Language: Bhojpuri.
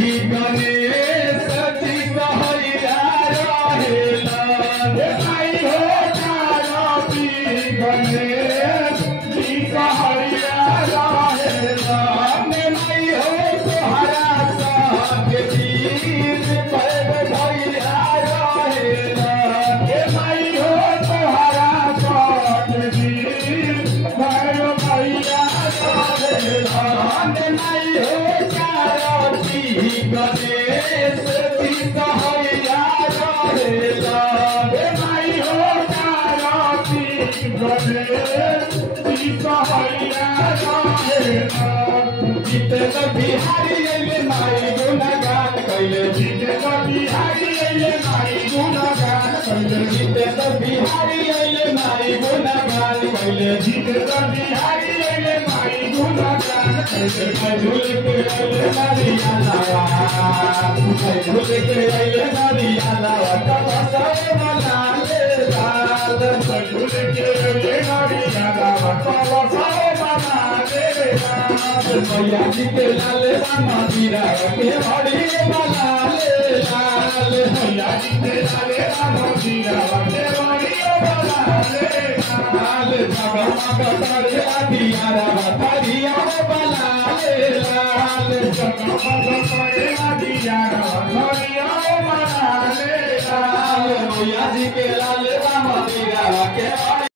गणेश जी कहैया रहेला माई हो तारती गणेश जी कहैया रहेला माई हो तोहरा संग वीर पर भैया रहेला माई हो तोहरा संग वीर पर भैया रहेला माई हो तारती गणेश जी कहैया रहेला माई हो तारती गणेश जी कहैया रहेला जितेंद्र बिहारी अइले माई गुणगान कैले जितेंद्र बिहारी अइले माई गुणगान कैले जितेंद्र बिहारी अइले माई गुणगान कैले जितेंद्र बिहारी अइले माई गुणगान कैले झूल के अइले नरिया लावा झूल के अइले नरिया लावा कबसा मना ले लाल झूल के अइले नरिया लावा कबसा मना ले लाल मैया जी के लाल रामा मीरा के हरी बना ले लाल मैया जी के लाल रामा मीरा के हरी बना ले लाल जगमग करे दियारा हरिया बना ले लाल जगमग करे दियारा हरिया बना ले लाल मैया जी के लाल रामा मीरा के